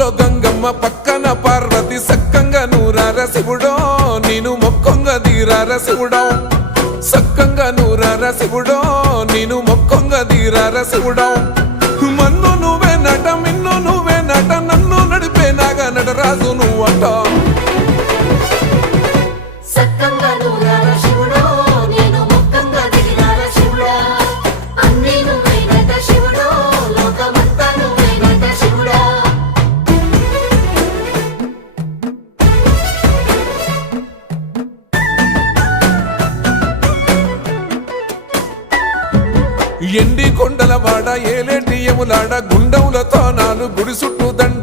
ఊళ్ళో గంగమ్మ పక్కన పార్వతి సక్కంగా నూరార శివుడో నేను మొక్కంగా తీరార శివుడో సక్కంగా నూరార శివుడో నేను మొక్కంగా తీరార శివుడో మన్ను నువ్వే నట మిన్ను నువ్వే నట నన్ను నడిపే నాగా నటరాజు నువ్వట ఎండి కొండల వాడ ఏలేటి యములాడ గుండములతో నాలు గుడి చుట్టూ దండ